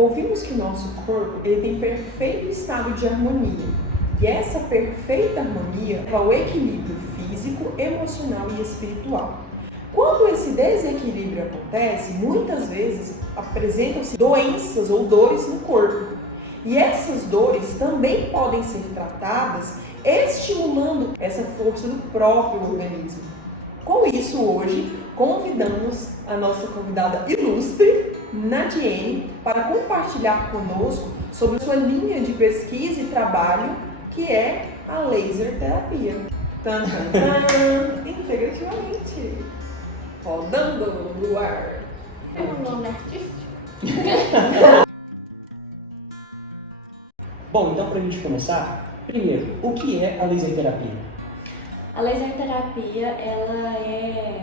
Ouvimos que nosso corpo ele tem perfeito estado de harmonia. E essa perfeita harmonia é o equilíbrio físico, emocional e espiritual. Quando esse desequilíbrio acontece, muitas vezes apresentam-se doenças ou dores no corpo. E essas dores também podem ser tratadas estimulando essa força do próprio organismo. Com isso, hoje, convidamos a nossa convidada ilustre, Nadiene, para compartilhar conosco sobre sua linha de pesquisa e trabalho, que é a laser terapia. Tan, tan, tan, integrativamente. Rodando no ar. É um nome artístico? Bom, então para a gente começar, primeiro, o que é a laser terapia? A laser terapia, ela é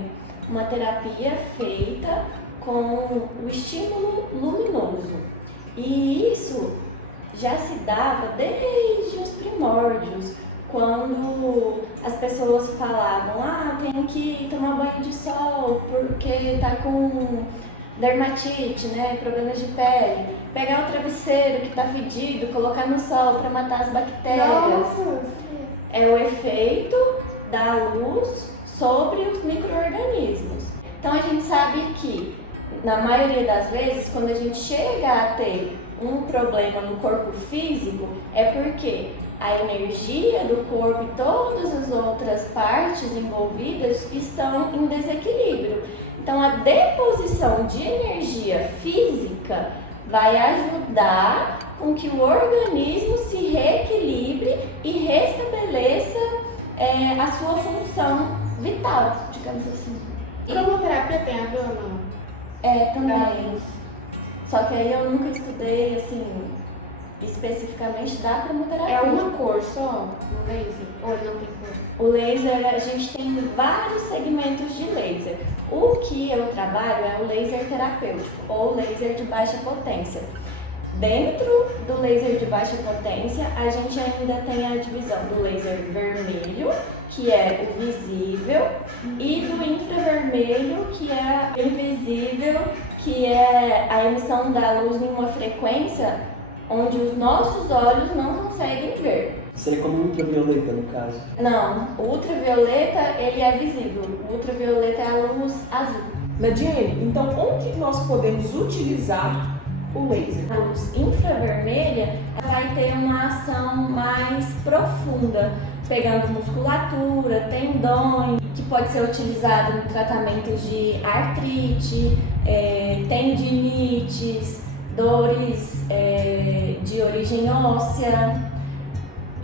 uma terapia feita com o estímulo luminoso. E isso já se dava desde os primórdios, quando as pessoas falavam, tem que tomar banho de sol porque tá com dermatite, né, problemas de pele, pegar o travesseiro que tá fedido, colocar no sol para matar as bactérias. Nossa. É o efeito da luz sobre os micro-organismos. Então a gente sabe que, na maioria das vezes, quando a gente chega a ter um problema no corpo físico, é porque a energia do corpo e todas as outras partes envolvidas estão em desequilíbrio. Então a deposição de energia física vai ajudar com que o organismo se reequilibre e restabeleça a sua função vital, digamos assim. Cromoterapia tem a ver ou não? Também. Só que aí eu nunca estudei, assim, especificamente da cromoterapia. É uma cor só no laser? Ou ele não tem cor? O laser, a gente tem vários segmentos de laser. O que eu trabalho é o laser terapêutico, ou laser de baixa potência. Dentro do laser de baixa potência, a gente ainda tem a divisão do laser vermelho, que é o visível, e do infravermelho, que é o invisível, que é a emissão da luz em uma frequência onde os nossos olhos não conseguem ver. Seria como ultravioleta, no caso. Não, o ultravioleta ele é visível, o ultravioleta é a luz azul. Nadiene, então onde nós podemos utilizar o laser? A luz infravermelha vai ter uma ação mais profunda, pegando musculatura, tendões, que pode ser utilizado no tratamento de artrite, tendinites, dores de origem óssea.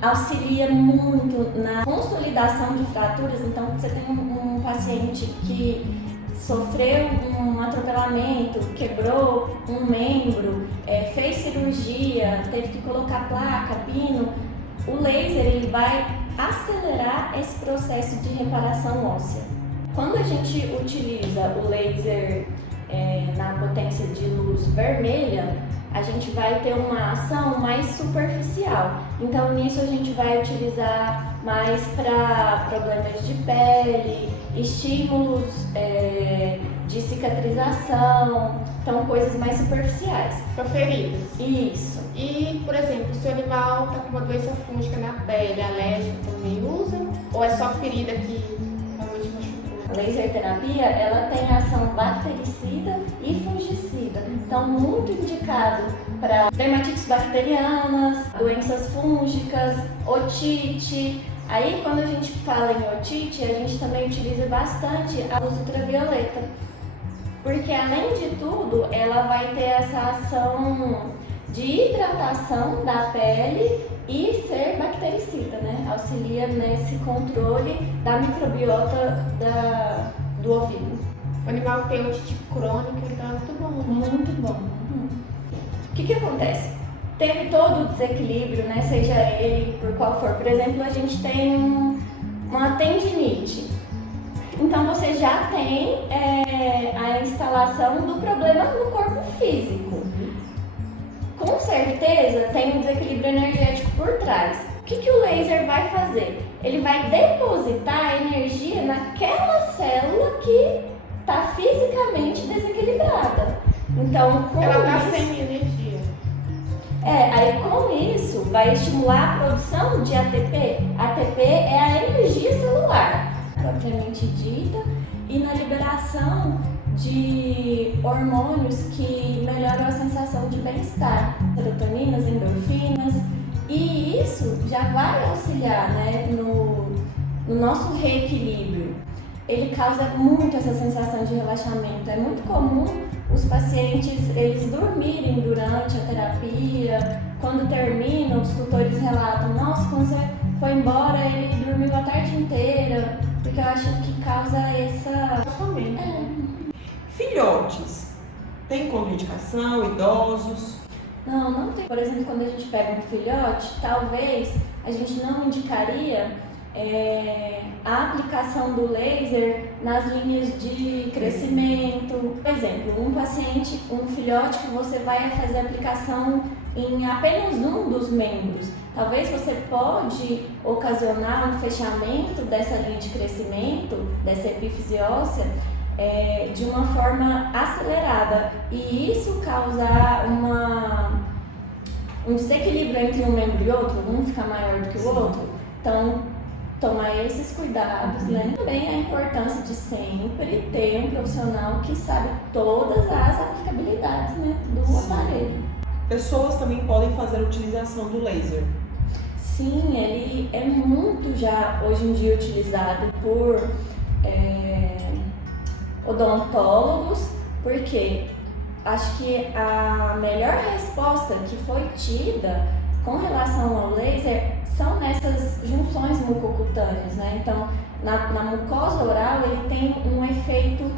Auxilia muito na consolidação de fraturas. Então, você tem um paciente que sofreu um atropelamento, quebrou um membro, fez cirurgia, teve que colocar placa, pino, o laser ele vai acelerar esse processo de reparação óssea. Quando a gente utiliza o laser na potência de luz vermelha, a gente vai ter uma ação mais superficial. Então, nisso a gente vai utilizar mais para problemas de pele, estímulos de cicatrização, então coisas mais superficiais. Para feridas. Isso. E, por exemplo, se o animal está com uma doença fúngica na pele, alérgica, também usa? Ou é só ferida que realmente machucou? A laser terapia, ela tem ação bactericida e fungicida. Então, muito indicado para dermatites bacterianas, doenças fúngicas, otite. Aí, quando a gente fala em otite, a gente também utiliza bastante a luz ultravioleta. Porque, além de tudo, ela vai ter essa ação de hidratação da pele e ser bactericida, né? Auxilia nesse controle da microbiota do ouvido. O animal tem otite crônica, então é muito bom. Muito bom. O que acontece? Teve todo o desequilíbrio, né? Seja ele por qual for. Por exemplo, a gente tem uma tendinite. Então você já tem a instalação do problema no corpo físico. Com certeza tem um desequilíbrio energético por trás. O que o laser vai fazer? Ele vai depositar energia naquela célula que está fisicamente desequilibrada. Então, ela está isso, sem energia. vai estimular a produção de ATP. ATP é a energia celular, propriamente dita, e na liberação de hormônios que melhoram a sensação de bem-estar, serotoninas, endorfinas, e isso já vai auxiliar, né, no nosso reequilíbrio. Ele causa muito essa sensação de relaxamento. É muito comum os pacientes eles dormirem durante a terapia. Quando terminam, os tutores relatam: nossa, quando você foi embora, ele dormiu a tarde inteira, porque eu acho que causa essa... Filhotes, tem contraindicação, idosos? Não tem. Por exemplo, quando a gente pega um filhote, talvez a gente não indicaria a aplicação do laser nas linhas de crescimento. Por exemplo, um filhote que você vai fazer aplicação em apenas um dos membros. Talvez você pode ocasionar um fechamento dessa linha de crescimento, dessa epífise óssea, de uma forma acelerada, e isso causar um desequilíbrio entre um membro e outro, um fica maior do que o outro. Então, tomar esses cuidados, né? Também a importância de sempre ter um profissional que sabe todas as aplicabilidades, né, do aparelho. Pessoas também podem fazer a utilização do laser? Sim, ele é muito já hoje em dia utilizado por odontólogos, porque acho que a melhor resposta que foi tida com relação ao laser são nessas junções mucocutâneas, né? Então, na mucosa oral ele tem um efeito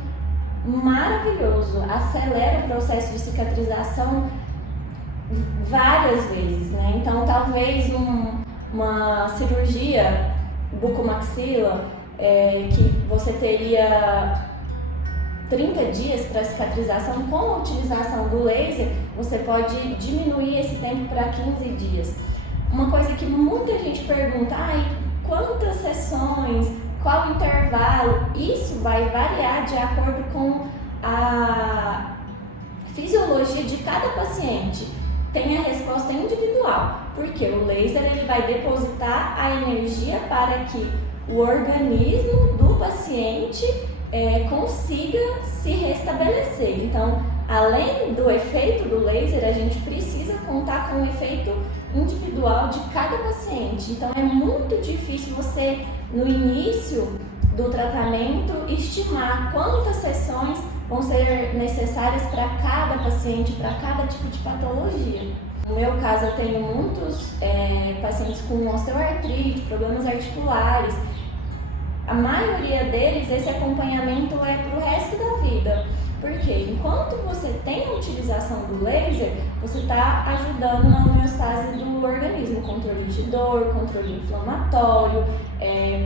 maravilhoso, acelera o processo de cicatrização várias vezes, né? Então, talvez uma cirurgia bucomaxila que você teria 30 dias para cicatrização, com a utilização do laser, você pode diminuir esse tempo para 15 dias. Uma coisa que muita gente pergunta: quantas sessões, qual o intervalo? Isso vai variar de acordo com a fisiologia de cada paciente. Tem a resposta individual, porque o laser ele vai depositar a energia para que o organismo do paciente consiga se restabelecer. Então, além do efeito do laser, a gente precisa contar com o efeito individual de cada paciente. Então, é muito difícil você, no início do tratamento, estimar quantas sessões vão ser necessárias para cada paciente, para cada tipo de patologia. No meu caso, eu tenho muitos pacientes com osteoartrite, problemas articulares. A maioria deles, esse acompanhamento é para o resto da vida. Porque enquanto você tem a utilização do laser, você está ajudando na homeostase do organismo, controle de dor, controle inflamatório,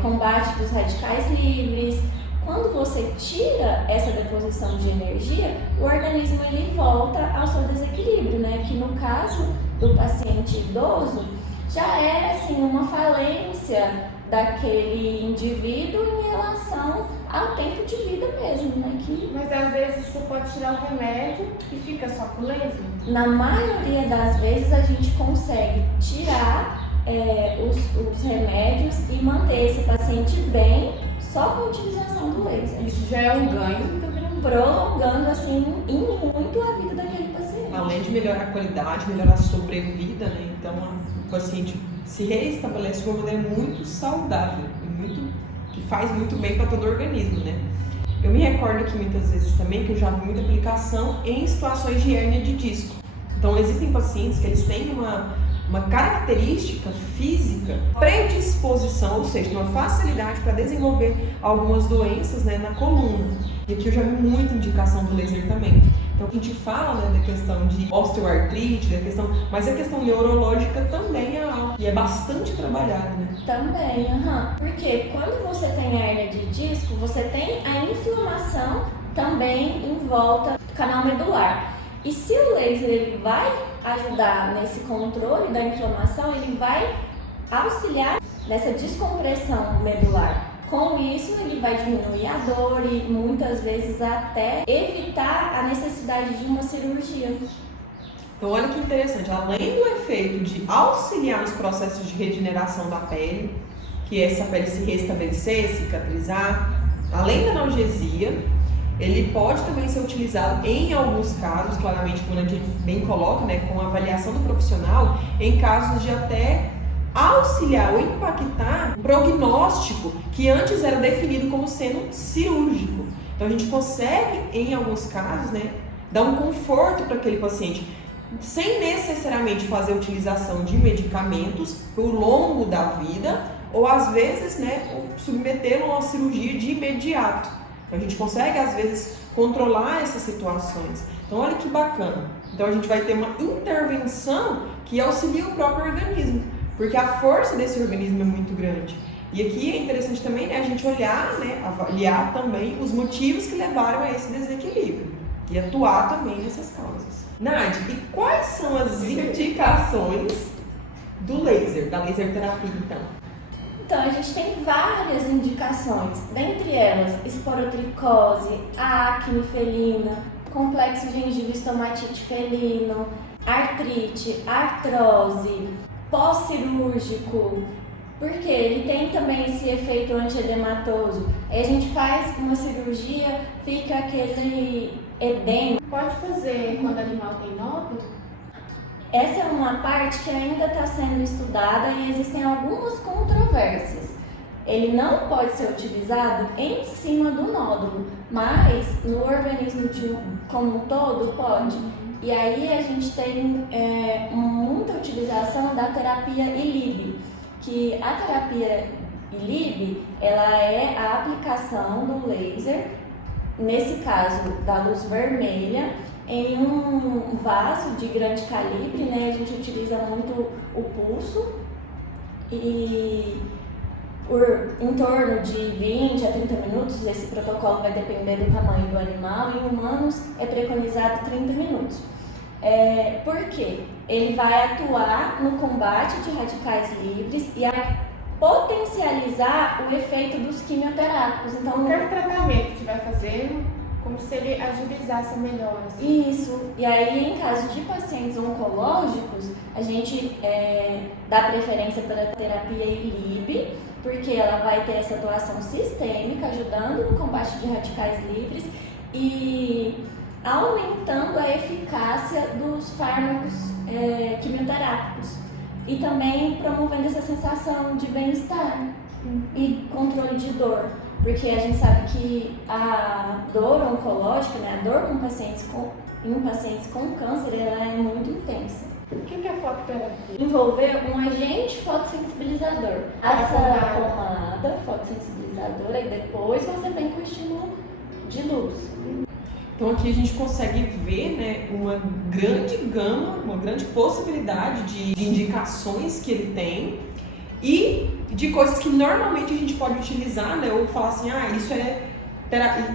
combate dos radicais livres. Quando você tira essa deposição de energia, o organismo ele volta ao seu desequilíbrio, né? Que no caso do paciente idoso, já era assim, uma falência daquele indivíduo em relação ao tempo de vida mesmo, né? Mas às vezes você pode tirar o remédio e fica só com laser? Na maioria das vezes a gente consegue tirar os remédios e manter esse paciente bem só com a utilização do laser. Isso já é um ganho muito grande. Prolongando assim em muito a vida daquele paciente. Além de melhorar a qualidade, melhorar a sobrevida, né? Então o paciente se reestabelece de uma maneira muito saudável e que faz muito bem para todo o organismo, né? Eu me recordo aqui muitas vezes também que eu já vi muita aplicação em situações de hérnia de disco. Então existem pacientes que eles têm uma característica física, predisposição, ou seja, uma facilidade para desenvolver algumas doenças, né, na coluna. E aqui eu já vi muita indicação do laser também. Então a gente fala, né, da questão de osteoartrite, mas a questão neurológica também é algo que é bastante trabalhado, né? Também, porque quando você tem a hérnia de disco, você tem a inflamação também em volta do canal medular. E se o laser ele vai ajudar nesse controle da inflamação, ele vai auxiliar nessa descompressão medular. Com isso, ele vai diminuir a dor e muitas vezes até evitar a necessidade de uma cirurgia. Então, olha que interessante, além do efeito de auxiliar nos processos de regeneração da pele, que essa pele se restabelecer, cicatrizar, além da analgesia, ele pode também ser utilizado em alguns casos, claramente, como a gente bem coloca, né, com a avaliação do profissional, em casos de até auxiliar ou impactar o prognóstico que antes era definido como sendo cirúrgico. Então a gente consegue, em alguns casos, né, dar um conforto para aquele paciente, sem necessariamente fazer utilização de medicamentos ao longo da vida, ou às vezes, né, submetê-lo a uma cirurgia de imediato. Então a gente consegue, às vezes, controlar essas situações. Então olha que bacana. Então a gente vai ter uma intervenção que auxilia o próprio organismo, porque a força desse organismo é muito grande. E aqui é interessante também, né, a gente olhar, né, avaliar também os motivos que levaram a esse desequilíbrio e atuar também nessas causas. Nádia, e quais são as indicações do laser, da laser terapia, então? Então, a gente tem várias indicações, dentre elas esporotricose, acne felina, complexo gengíveo estomatite felino, artrite, artrose, pós-cirúrgico, porque ele tem também esse efeito antiedematoso. Aí a gente faz uma cirurgia, fica aquele edema. Pode fazer quando o animal tem nódulo? Essa é uma parte que ainda está sendo estudada e existem algumas controvérsias. Ele não pode ser utilizado em cima do nódulo, mas no organismo como um todo pode. E aí a gente tem muita utilização da terapia ILIB, que a terapia ILIB ela é a aplicação do laser, nesse caso da luz vermelha, em um vaso de grande calibre, né? A gente utiliza muito o pulso e em torno de 20 a 30 minutos, esse protocolo vai depender do tamanho do animal, em humanos é preconizado 30 minutos. Por quê? Ele vai atuar no combate de radicais livres e potencializar o efeito dos quimioterápicos. Então, qualquer tratamento que vai fazer, como se ele agilizasse a melhora. Isso, e aí em caso de pacientes oncológicos, a gente dá preferência pela terapia ILIB, porque ela vai ter essa atuação sistêmica, ajudando no combate de radicais livres e aumentando a eficácia dos fármacos quimioterápicos e também promovendo essa sensação de bem-estar e controle de dor. Porque a gente sabe que a dor oncológica, né, a dor em pacientes com câncer, ela é muito intensa. O que é fototerapia? Envolver um agente fotossensibilizador. Essa pomada fotossensibilizadora e depois você vem com o estímulo de luz. Então aqui a gente consegue ver, né, uma grande gama, uma grande possibilidade de indicações que ele tem e de coisas que normalmente a gente pode utilizar, né, ou falar assim, isso é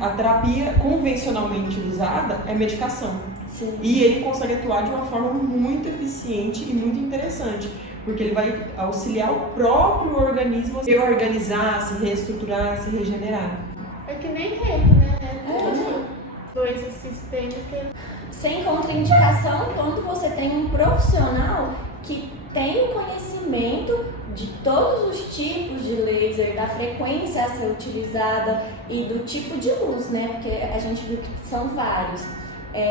a terapia convencionalmente usada é medicação. Sim. E ele consegue atuar de uma forma muito eficiente e muito interessante, porque ele vai auxiliar o próprio organismo a se organizar, se reestruturar, se regenerar. É que nem reiki, né? Coisa sistêmica. Sem contraindicação quando você tem um profissional que tem o conhecimento de todos os tipos de laser, da frequência a ser utilizada e do tipo de luz, né? Porque a gente viu que são vários.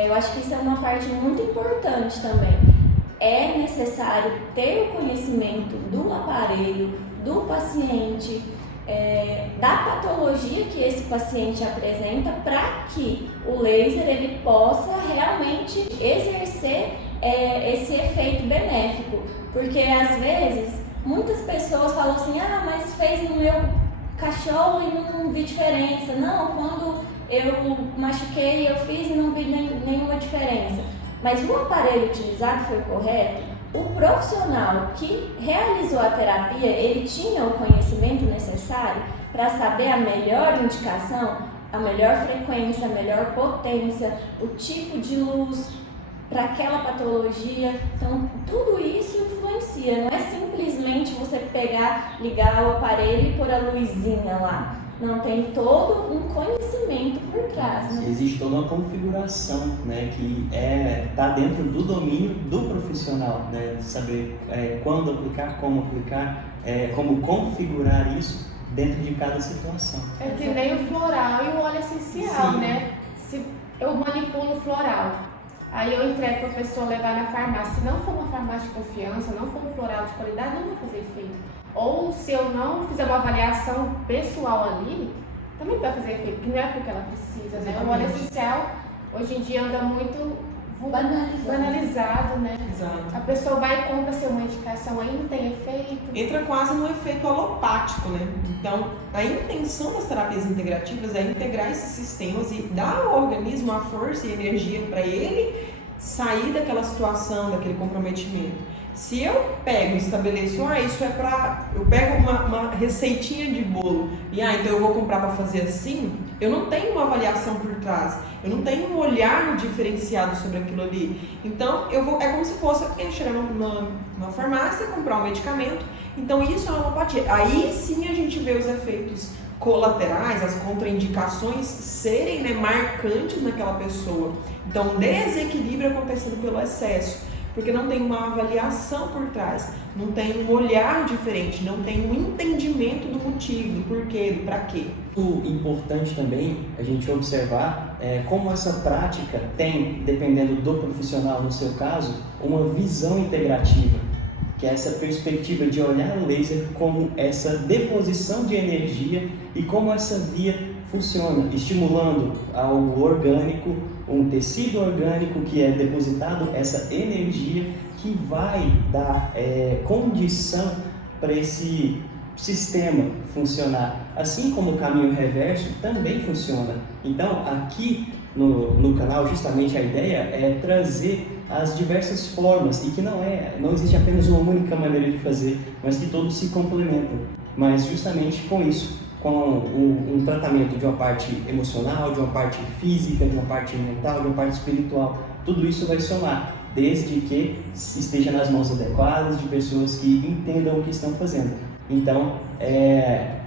Eu acho que isso é uma parte muito importante também. É necessário ter o conhecimento do aparelho, do paciente, da patologia que esse paciente apresenta para que o laser ele possa realmente exercer esse efeito benéfico. Porque às vezes muitas pessoas falam assim, mas fez no meu cachorro e não vi diferença. Não, quando eu machuquei, eu fiz e não vi nenhuma diferença. Mas o aparelho utilizado foi correto? O profissional que realizou a terapia, ele tinha o conhecimento necessário para saber a melhor indicação, a melhor frequência, a melhor potência, o tipo de luz para aquela patologia. Então, tudo isso influencia. Não é simplesmente você pegar, ligar o aparelho e pôr a luzinha lá. Não tem todo um conhecimento por trás, né? Existe toda uma configuração, né, que está dentro do domínio do profissional, né, saber quando aplicar, como configurar isso dentro de cada situação. É que nem o floral e o óleo essencial, Sim. né? Se eu manipulo o floral, aí eu entrego para a pessoa levar na farmácia. Se não for uma farmácia de confiança, não for um floral de qualidade, não vai fazer efeito. Ou se eu não fizer uma avaliação pessoal ali, também vai fazer efeito, porque não é porque ela precisa, né? O óleo essencial, hoje em dia, anda muito banalizado, né? Exato. A pessoa vai e compra seu uma indicação, aí não tem efeito. Entra quase no efeito alopático, né? Então, a intenção das terapias integrativas é integrar esses sistemas e dar ao organismo a força e energia para ele sair daquela situação, daquele comprometimento. Se eu pego e estabeleço, isso é pra... Eu pego uma receitinha de bolo e então eu vou comprar para fazer assim, eu não tenho uma avaliação por trás, eu não tenho um olhar diferenciado sobre aquilo ali. Então, é como se fosse chegar numa farmácia, comprar um medicamento. Então, isso é uma alopatia. Aí sim a gente vê os efeitos colaterais, as contraindicações serem, né, marcantes naquela pessoa. Então, um desequilíbrio acontecendo pelo excesso. Porque não tem uma avaliação por trás, não tem um olhar diferente, não tem um entendimento do motivo, do porquê, do pra quê. O importante também a gente observar como essa prática tem, dependendo do profissional no seu caso, uma visão integrativa, que é essa perspectiva de olhar o laser como essa deposição de energia e como essa via funciona, estimulando algo orgânico, um tecido orgânico que é depositado, essa energia que vai dar condição para esse sistema funcionar. Assim como o caminho reverso também funciona. Então, aqui no canal, justamente a ideia é trazer as diversas formas e que não existe apenas uma única maneira de fazer, mas que todos se complementam. Mas justamente com isso, com um tratamento de uma parte emocional, de uma parte física, de uma parte mental, de uma parte espiritual. Tudo isso vai somar, desde que esteja nas mãos adequadas, de pessoas que entendam o que estão fazendo. Então,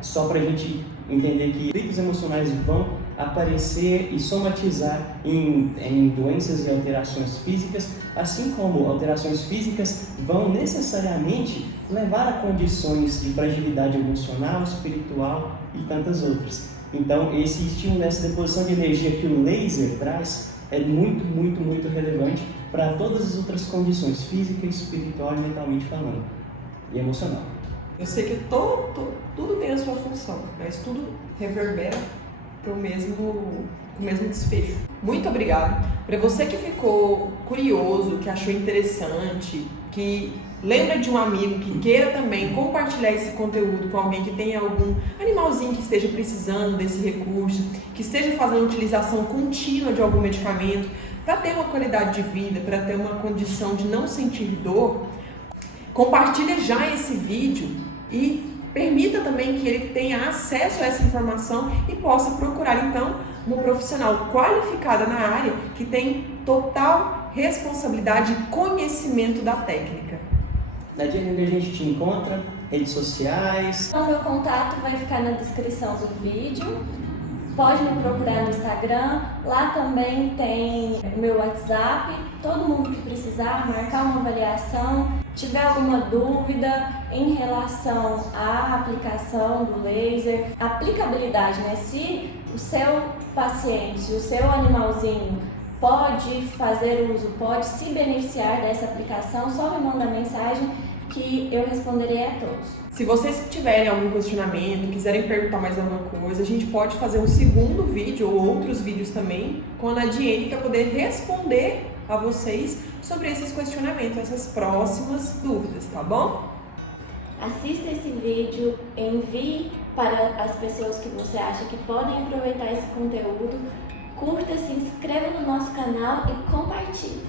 só para a gente entender que efeitos emocionais vão aparecer e somatizar em doenças e alterações físicas, assim como alterações físicas vão necessariamente levar a condições de fragilidade emocional, espiritual e tantas outras. Então, esse estímulo, essa deposição de energia que o laser traz é muito, muito, muito relevante para todas as outras condições, física, espiritual e mentalmente falando, e emocional. Eu sei que tudo tem a sua função, mas tudo reverbera para o mesmo desfecho. Muito obrigado. Para você que ficou curioso, que achou interessante, que lembra de um amigo que queira também compartilhar esse conteúdo com alguém que tenha algum animalzinho que esteja precisando desse recurso, que esteja fazendo utilização contínua de algum medicamento para ter uma qualidade de vida, para ter uma condição de não sentir dor, compartilha já esse vídeo e permita também que ele tenha acesso a essa informação e possa procurar então uma profissional qualificada na área que tem total responsabilidade e conhecimento da técnica. Nadia, onde a gente te encontra? Redes sociais? O meu contato vai ficar na descrição do vídeo. Pode me procurar no Instagram. Lá também tem o meu WhatsApp. Todo mundo que precisar marcar uma avaliação, tiver alguma dúvida em relação à aplicação do laser, aplicabilidade, né? Se o seu paciente, o seu animalzinho pode fazer uso, pode se beneficiar dessa aplicação, só me manda mensagem que eu responderei a todos. Se vocês tiverem algum questionamento, quiserem perguntar mais alguma coisa, a gente pode fazer um segundo vídeo ou outros vídeos também com a Nadiene para poder responder a vocês sobre esses questionamentos, essas próximas dúvidas, tá bom? Assista esse vídeo, envie para as pessoas que você acha que podem aproveitar esse conteúdo, curta, se inscreva no nosso canal e compartilhe.